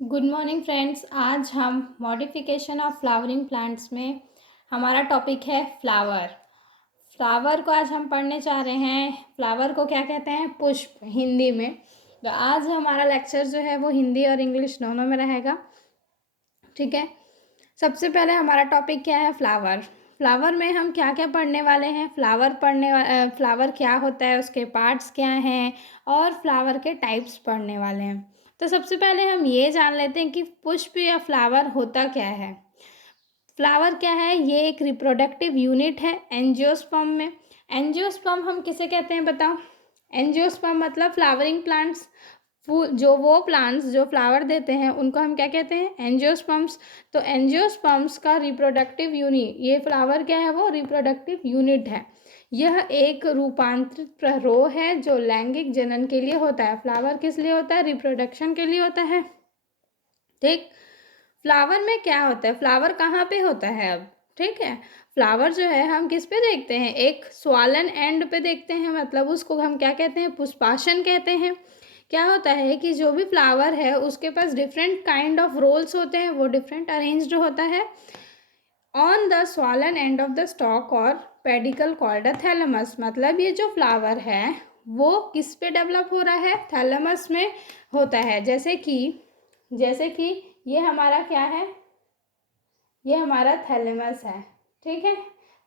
Good morning friends. आज हम modification of flowering plants में हमारा टॉपिक है फ्लावर। फ्लावर को आज हम पढ़ने जा रहे हैं। फ्लावर को क्या कहते हैं? पुष्प हिंदी में। तो आज हमारा लेक्चर जो है वो हिंदी और इंग्लिश दोनों में रहेगा। ठीक है। सबसे पहले हमारा टॉपिक क्या है? फ्लावर। फ्लावर में हम क्या क्या पढ़ने वाले हैं? फ्लावर क्या होता है, उसके पार्ट्स क्या हैं, और फ्लावर के टाइप्स पढ़ने वाले हैं। तो सबसे पहले हम ये जान लेते हैं कि पुष्प या फ्लावर होता क्या है। फ्लावर क्या है? ये एक रिप्रोडक्टिव यूनिट है एंजियोस्पर्म में। एंजियोस्पर्म हम किसे कहते हैं बताओ? एंजियोस्पर्म मतलब फ्लावरिंग प्लांट्स। वो प्लांट्स जो फ्लावर देते हैं उनको हम क्या कहते हैं? एंजियोस्पर्म्स। तो एंजियोस्पर्म्स का रिप्रोडक्टिव यूनिट, ये फ्लावर क्या है? वो रिप्रोडक्टिव यूनिट है। यह एक रूपांतरित प्ररोह है जो लैंगिक जनन के लिए होता है। फ्लावर किस लिए होता है? रिप्रोडक्शन के लिए होता है। ठीक। फ्लावर में क्या होता है? फ्लावर कहाँ पे होता है अब? ठीक है। फ्लावर जो है हम किस पे देखते हैं? एक स्वालन एंड पे देखते हैं, मतलब उसको हम क्या कहते हैं? पुष्पाशन कहते हैं। क्या होता है कि जो भी फ्लावर है उसके पास डिफरेंट काइंड ऑफ रोल्स होते हैं, वो डिफरेंट अरेंज्ड होता है on the स्वालन end of the stock और पेडिकल कॉल्ड अ थैलेमस। मतलब ये जो फ्लावर है वो किस पे डेवलप हो रहा है? थैलेमस में होता है। जैसे कि ये हमारा क्या है? ये हमारा थैलेमस है। ठीक है।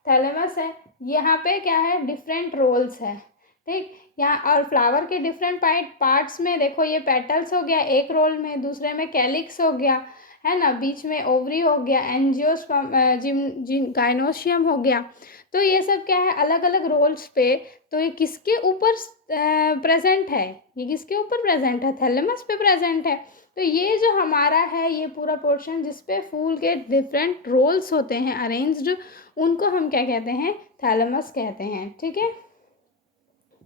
थैलेमस है। यहाँ पे क्या है? डिफरेंट रोल्स है। ठीक। यहाँ और फ्लावर के डिफरेंट पार्ट्स में देखो, ये पेटल्स हो गया एक रोल में, दूसरे में कैलिक्स हो गया, है ना, बीच में ओवरी हो गया, एंजियोस्पर्म गाइनोशियम हो गया। तो ये सब क्या है? अलग अलग रोल्स पे। तो ये किसके ऊपर प्रेजेंट है? ये किसके ऊपर प्रेजेंट है? थैलेमस पे प्रेजेंट है। तो ये जो हमारा है, ये पूरा पोर्शन जिसपे फूल के डिफरेंट रोल्स होते हैं अरेंज्ड, उनको हम क्या कहते हैं? थैलेमस कहते हैं। ठीक है,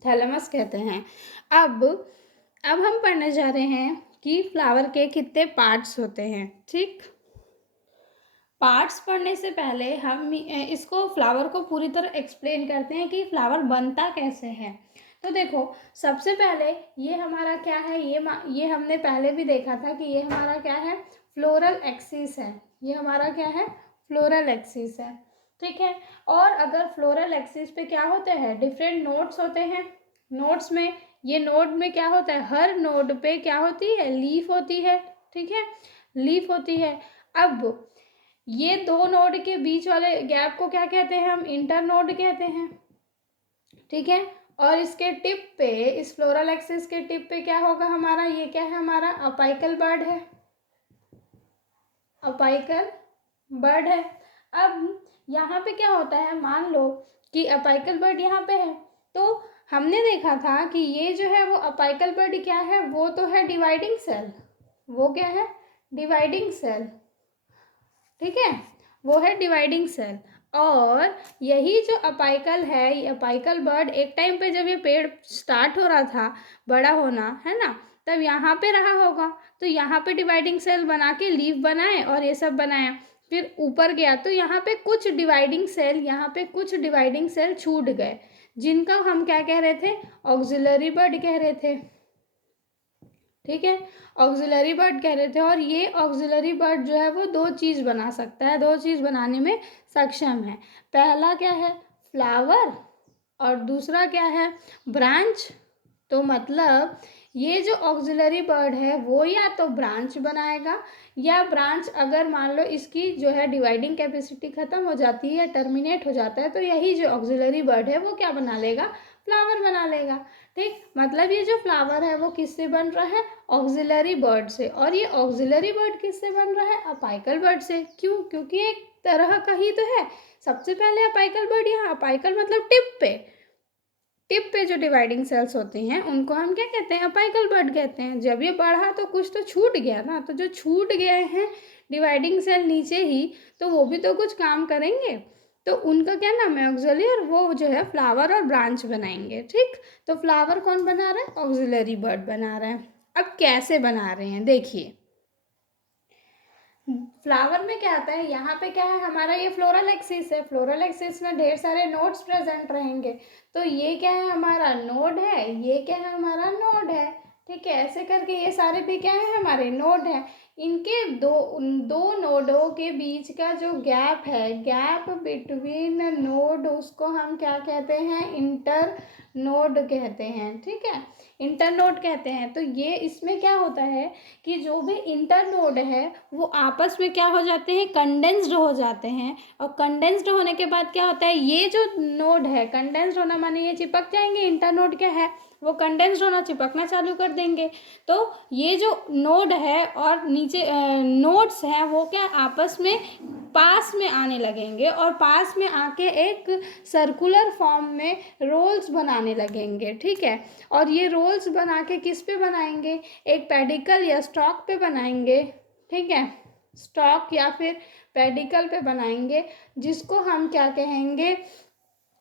थैलेमस कहते हैं। अब हम पढ़ने जा रहे हैं कि फ्लावर के कितने पार्ट्स होते हैं। ठीक। पार्ट्स पढ़ने से पहले हम इसको फ्लावर को पूरी तरह एक्सप्लेन करते हैं कि फ्लावर बनता कैसे है। तो देखो, सबसे पहले ये हमारा क्या है? ये हमने पहले भी देखा था कि ये हमारा क्या है? फ्लोरल एक्सिस है। ये हमारा क्या है? फ्लोरल एक्सिस है। ठीक है। और अगर फ्लोरल एक्सिस पे क्या होते हैं? डिफरेंट नोड्स होते हैं। नोड्स में, ये नोड में क्या होता है? हर नोड पे क्या होती है? लीफ होती है। ठीक है, लीफ होती है। अब ये दो नोड के बीच वाले गैप को क्या कहते हैं? हम इंटर नोड कहते हैं। ठीक है। और इसके टिप पे, इस फ्लोरल एक्सिस के टिप पे क्या होगा हमारा? ये क्या है? हमारा अपाइकल बर्ड है। अपाइकल बर्ड है। अब यहाँ पे क्या होता है? मान लो कि अपाइकल बर्ड यहाँ पे है, तो हमने देखा था कि ये जो है वो अपाइकल बर्ड क्या है? वो तो है डिवाइडिंग सेल। वो क्या है? Dividing cell. ठीक है, वो है डिवाइडिंग सेल। और यही जो अपाइकल है, ये अपाइकल बर्ड एक टाइम पे जब ये पेड़ स्टार्ट हो रहा था बड़ा होना, है ना, तब यहाँ पे रहा होगा। तो यहाँ पे डिवाइडिंग सेल बना के लीफ बनाए और ये सब बनाया, फिर ऊपर गया तो यहाँ पे कुछ डिवाइडिंग सेल, यहाँ पे कुछ डिवाइडिंग सेल छूट गए, जिनका हम क्या कह रहे थे? ऑक्सिलरी बर्ड कह रहे थे। ठीक है, ऑक्सिलरी बर्ड कह रहे थे। और ये ऑक्सिलरी बर्ड जो है वो दो चीज़ बना सकता है, दो चीज़ बनाने में सक्षम है। पहला क्या है? फ्लावर। और दूसरा क्या है? ब्रांच। तो मतलब ये जो ऑक्सिलरी बर्ड है वो या तो ब्रांच बनाएगा, या ब्रांच अगर मान लो इसकी जो है डिवाइडिंग कैपेसिटी ख़त्म हो जाती है, टर्मिनेट हो जाता है, तो यही जो ऑक्सिलरी बर्ड है वो क्या बना लेगा? फ्लावर बना लेगा। ठीक। मतलब ये जो फ्लावर है वो किससे बन रहा है? ऑक्सिलरी बर्ड से। और ये ऑक्सिलरी बर्ड किससे बन रहा है? अपाइकल बर्ड से। क्यों? क्योंकि एक तरह का ही तो है। सबसे पहले अपाइकल बर्ड, यहाँ अपाइकल मतलब टिप पे जो डिवाइडिंग सेल्स होती हैं उनको हम क्या कहते हैं? अपाइकल बर्ड कहते हैं। जब ये बढ़ा तो कुछ तो छूट गया ना, तो जो छूट गए हैं डिवाइडिंग सेल नीचे ही, तो वो भी तो कुछ काम करेंगे, तो उनका क्या नाम है? ऑक्सिलरी। और वो जो है फ्लावर और ब्रांच बनाएंगे। ठीक। तो फ्लावर कौन बना रहा है? ऑक्सिलरी बर्ड बना रहा है। अब कैसे बना रहे हैं देखिए। फ्लावर में क्या आता है? यहाँ पे क्या है हमारा? ये फ्लोरल एक्सिस है। फ्लोरल एक्सिस में ढेर सारे नोड्स प्रेजेंट रहेंगे। तो ये क्या है? हमारा नोड है। ये क्या है? हमारा नोड है। ठीक है, ऐसे करके ये सारे भी क्या है? हमारे नोड है। इनके दो नोडों के बीच का जो गैप है, गैप बिटवीन नोड, उसको हम क्या कहते हैं? इंटर नोड कहते हैं। ठीक है, इंटर नोड कहते हैं। तो ये इसमें क्या होता है कि जो भी इंटर नोड है वो आपस में क्या हो जाते हैं? कंडेंस्ड हो जाते हैं। और कंडेंस्ड होने के बाद क्या होता है? ये जो नोड है, कंडेंस्ड होना माने ये चिपक जाएंगे। इंटर नोड क्या है? वो कंडेंस्ड होना, चिपकना चालू कर देंगे। तो ये जो नोड है और नीचे नोड्स हैं वो क्या आपस में पास में आने लगेंगे, और पास में आके एक सर्कुलर फॉर्म में रोल्स बनाने लगेंगे। ठीक है, और ये रोल्स बना के किस पे बनाएंगे? एक पेडिकल या स्टॉक पे बनाएंगे। ठीक है, स्टॉक या फिर पेडिकल पे बनाएंगे, जिसको हम क्या कहेंगे?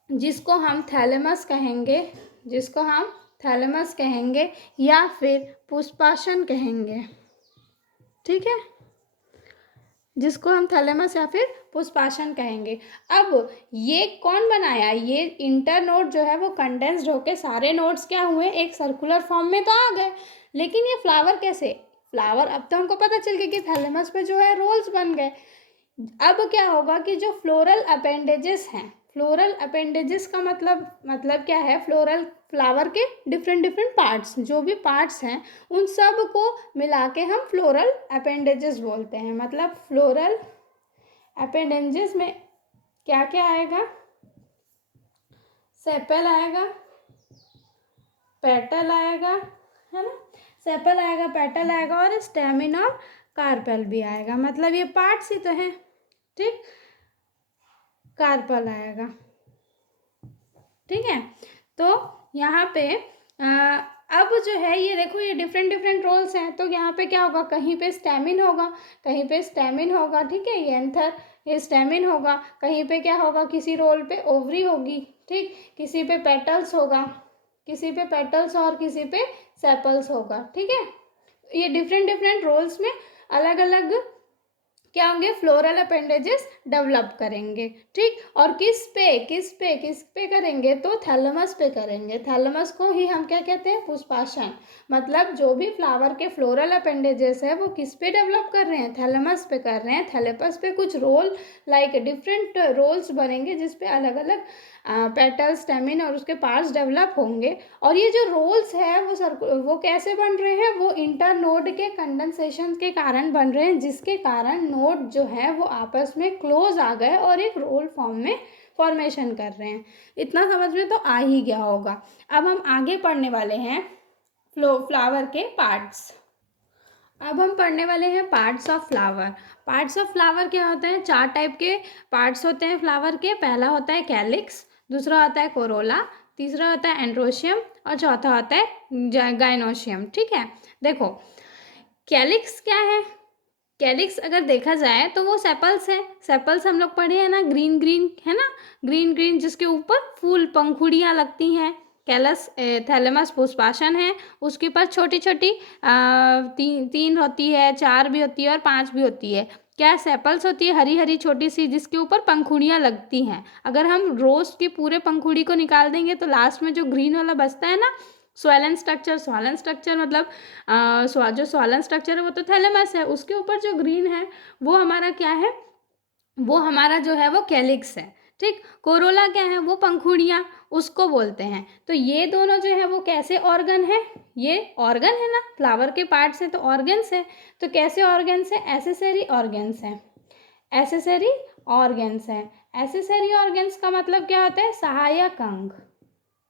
जिसको हम थैलेमस कहेंगे, जिसको हम थैलेमस कहेंगे या फिर पुष्पासन कहेंगे। ठीक है, जिसको हम थैलेमस या फिर पुष्पासन कहेंगे। अब ये कौन बनाया? ये इंटर नोड जो है वो कंडेंस्ड होके सारे नोड्स क्या हुए? एक सर्कुलर फॉर्म में तो आ गए। लेकिन ये फ्लावर कैसे? फ्लावर अब तो हमको पता चल गया कि थैलेमस पे जो है रोल्स बन गए। अब क्या होगा कि जो फ्लोरल अपेंडेजेस हैं, फ्लोरल अपेंडेजेस का मतलब क्या है? फ्लावर के डिफरेंट डिफरेंट पार्ट्स, जो भी पार्ट्स हैं उन सब को मिला के हम फ्लोरल अपेंडेजेस बोलते हैं। मतलब फ्लोरल अपेंडेजेस में क्या क्या आएगा? सेपल आएगा, पेटल आएगा, है ना? सेपल आएगा, पेटल आएगा, और स्टेमिन और कार्पेल भी आएगा। मतलब ये पार्ट्स ही तो हैं। ठीक, कार्पल आएगा। ठीक है, तो यहाँ पे अब जो है ये देखो, ये डिफरेंट डिफरेंट रोल्स हैं। तो यहाँ पे क्या होगा? कहीं पे स्टेमिन होगा, कहीं पे स्टेमिन होगा। ठीक है, ये एंथर, ये स्टेमिन होगा। कहीं पे क्या होगा? किसी रोल पे ओवरी होगी। ठीक, किसी पे पेटल्स होगा, किसी पे पेटल्स और किसी पे सेपल्स होगा। ठीक है, ये डिफरेंट डिफरेंट रोल्स में अलग अलग क्या होंगे? फ्लोरल अपेंडेजेस डेवलप करेंगे। ठीक, और किस पे करेंगे? तो थैलेमस पे करेंगे। थैलेमस को ही हम क्या कहते हैं? पुष्पासन। मतलब जो भी फ्लावर के फ्लोरल अपेंडेजेस है वो किस पे डेवलप कर रहे हैं? थैलेमस पे कर रहे हैं। थैलेमस पे कुछ रोल लाइक डिफरेंट रोल्स बनेंगे, जिसपे अलग अलग पेटल, स्टेमिन और उसके पार्ट्स डेवलप होंगे। और ये जो रोल्स है वो कैसे बन रहे हैं? वो इंटर नोड के कंडेंसेशन के कारण बन रहे हैं, जिसके कारण नोड जो है वो आपस में क्लोज आ गए और एक रोल फॉर्म में फॉर्मेशन कर रहे हैं। इतना समझ में तो आ ही गया होगा। अब हम आगे पढ़ने वाले हैं फ्लावर के पार्ट्स। अब हम पढ़ने वाले हैं parts of flower. Parts of flower क्या होते हैं? 4 टाइप के पार्ट्स होते हैं फ्लावर के। पहला होता है कैलिक्स, दूसरा होता है कोरोला, तीसरा होता है एंड्रोशियम, और चौथा होता है गाइनोशियम। ठीक है, देखो कैलिक्स क्या है? कैलिक्स अगर देखा जाए तो वो सेपल्स है। सेपल्स हम लोग पढ़े हैं ना, ग्रीन ग्रीन, है ना? ग्रीन ग्रीन, जिसके ऊपर फूल पंखुड़ियाँ लगती हैं। कैलस थैलेमस पुष्पासन है, उसके ऊपर छोटी छोटी तीन होती है, 4 भी होती है और 5 भी होती है। क्या? सेपल्स होती है, हरी हरी छोटी सी, जिसके ऊपर पंखुड़ियाँ लगती हैं। अगर हम रोज की पूरे पंखुड़ी को निकाल देंगे तो लास्ट में जो ग्रीन वाला बचता है ना, स्वालन स्ट्रक्चर। स्वालन स्ट्रक्चर मतलब जो स्वालन स्ट्रक्चर है वो तो थैलेमस है, उसके ऊपर जो ग्रीन है वो हमारा क्या है? वो हमारा जो है वो कैलिक्स है। ठीक, कोरोला क्या है? वो पंखुड़ियाँ, उसको बोलते हैं। तो ये दोनों जो है वो कैसे ऑर्गन है? ये ऑर्गन है ना, फ्लावर के पार्ट्स हैं तो ऑर्गन्स है। तो कैसे ऑर्गन्स है? एसेसरी ऑर्गन्स हैं। एसेसरी ऑर्गन्स हैं। एसेसरी ऑर्गन्स का मतलब क्या होता है? सहायक अंग।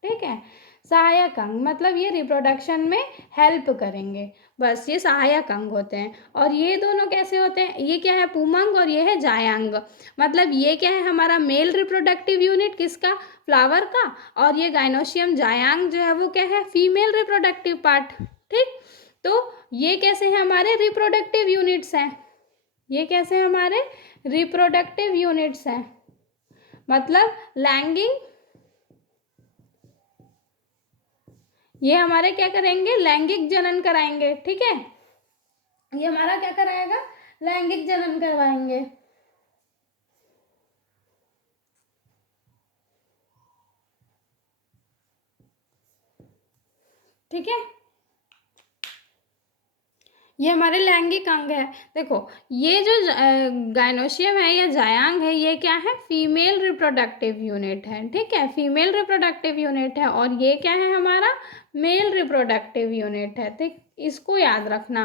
ठीक है, सहायक अंग मतलब ये रिप्रोडक्शन में हेल्प करेंगे। बस ये सहायक अंग होते हैं। और ये दोनों कैसे होते हैं? ये क्या है? पुमंग, और ये है जायांग। मतलब ये क्या है? हमारा मेल रिप्रोडक्टिव यूनिट किसका? फ्लावर का। और ये गाइनोशियम जायांग जो है वो क्या है? Female reproductive part. ठीक, तो ये कैसे हैं? हमारे रिप्रोडक्टिव यूनिट्स हैं। ये कैसे हैं? हमारे रिप्रोडक्टिव यूनिट्स हैं। मतलब लैंगिंग, ये हमारे क्या करेंगे? लैंगिक जनन कराएंगे। ठीक है, ये हमारा क्या कराएगा? लैंगिक जनन करवाएंगे। ठीक है, ये हमारे लैंगिक अंग है। देखो ये जो गायनोशियम है या जायांग है, ये क्या है, फीमेल रिप्रोडक्टिव यूनिट है, ठीक है, फीमेल रिप्रोडक्टिव यूनिट है। और ये क्या है, हमारा मेल रिप्रोडक्टिव यूनिट है, ठीक, इसको याद रखना,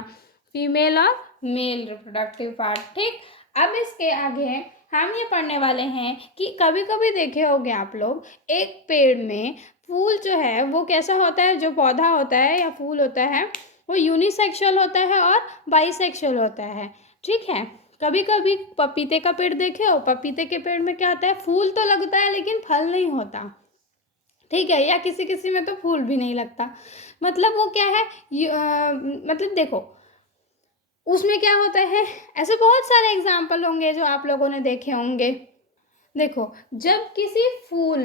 फीमेल और मेल रिप्रोडक्टिव पार्ट, ठीक। अब इसके आगे हम ये पढ़ने वाले हैं कि कभी कभी देखे होंगे आप लोग, एक पेड़ में फूल जो है वो कैसा होता है, जो पौधा होता है या फूल होता है वो यूनिसेक्सुअल होता है और बाइसेक्सुअल होता है, ठीक है। कभी कभी पपीते का पेड़ देखे हो, पपीते के पेड़ में क्या होता है, फूल तो लगता है लेकिन फल नहीं होता, ठीक है, या किसी किसी में तो फूल भी नहीं लगता। मतलब वो क्या है, मतलब देखो उसमें क्या होता है, ऐसे बहुत सारे एग्जाम्पल होंगे जो आप लोगों ने देखे होंगे। देखो जब किसी फूल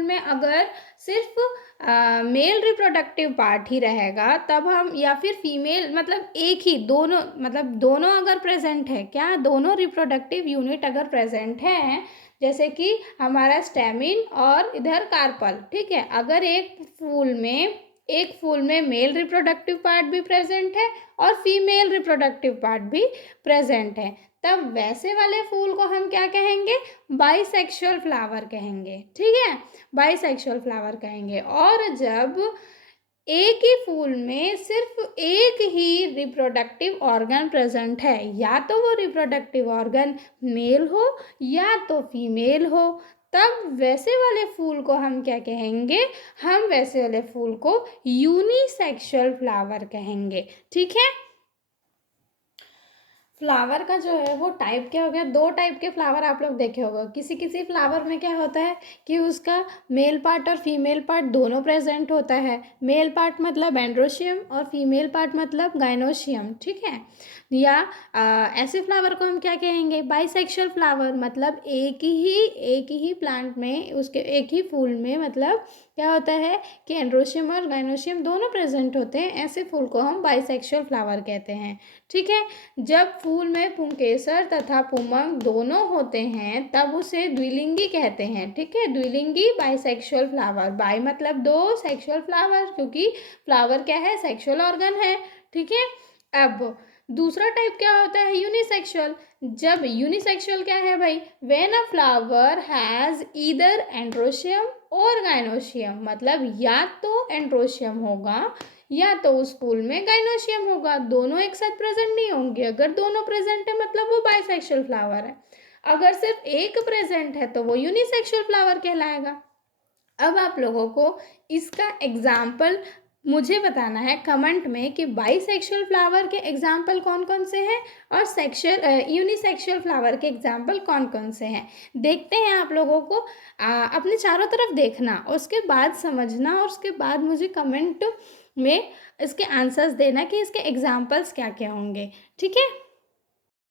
में अगर सिर्फ मेल रिप्रोडक्टिव पार्ट ही रहेगा तब हम, या फिर फीमेल मतलब एक ही, दोनों मतलब दोनों अगर प्रेजेंट है, क्या दोनों रिप्रोडक्टिव यूनिट अगर प्रेजेंट है, जैसे कि हमारा स्टेमिन और इधर कार्पल, ठीक है, अगर एक फूल में मेल रिप्रोडक्टिव पार्ट भी प्रेजेंट है और फीमेल रिप्रोडक्टिव पार्ट भी प्रेजेंट है, तब वैसे वाले फूल को हम क्या कहेंगे, बाइसेक्सुअल फ्लावर कहेंगे, ठीक है, बाइसेक्सुअल फ्लावर कहेंगे। और जब एक ही फूल में सिर्फ एक ही रिप्रोडक्टिव ऑर्गन प्रेजेंट है, या तो वो रिप्रोडक्टिव ऑर्गन मेल हो या तो फीमेल हो, तब वैसे वाले फूल को हम क्या कहेंगे, हम वैसे वाले फूल को यूनिसेक्सुअल फ्लावर कहेंगे, ठीक है। फ्लावर का जो है वो टाइप क्या हो गया, दो टाइप के फ्लावर आप लोग देखे होंगे। किसी किसी फ्लावर में क्या होता है कि उसका मेल पार्ट और फीमेल पार्ट दोनों प्रेजेंट होता है, मेल पार्ट मतलब एंड्रोशियम और फीमेल पार्ट मतलब गाइनोशियम, ठीक है। या ऐसे फ्लावर को हम क्या कहेंगे, बाइसेक्सुअल फ्लावर, मतलब एक ही प्लांट में, उसके एक ही फूल में मतलब क्या होता है कि एंड्रोशियम और गाइनोशियम दोनों प्रेजेंट होते हैं, ऐसे फूल को हम बाइसेक्सुअल फ्लावर कहते हैं, ठीक है। जब फूल में पुंकेसर तथा पुंमग दोनों होते हैं तब उसे द्विलिंगी कहते हैं, ठीक है, द्विलिंगी बाइसेक्सुअल फ्लावर, बाई मतलब दो, सेक्सुअल फ्लावर क्योंकि फ्लावर क्या है, सेक्सुअल ऑर्गन है, ठीक है। अब दूसरा टाइप क्या होता है, यूनिसेक्सुअल। जब यूनिसेक्सुअल क्या है भाई, when a flower has either androecium और गाइनोशियम, मतलब या तो एंड्रोशियम होगा या तो उस फूल में गाइनोशियम होगा, दोनों एक साथ प्रेजेंट नहीं होंगे। अगर दोनों प्रेजेंट है मतलब वो बाइसेक्सुअल फ्लावर है, अगर सिर्फ एक प्रेजेंट है तो वो यूनिसेक्सुअल फ्लावर कहलाएगा। अब आप लोगों को इसका एग्जाम्पल मुझे बताना है कमेंट में कि बाइसेक्सुअल फ्लावर के एग्जाम्पल कौन कौन से हैं और यूनिसेक्सुअल फ्लावर के एग्जाम्पल कौन कौन से हैं। देखते हैं आप लोगों को, अपने चारों तरफ देखना, उसके बाद समझना और उसके बाद मुझे कमेंट में इसके आंसर्स देना कि इसके एग्जाम्पल्स क्या क्या होंगे, ठीक है।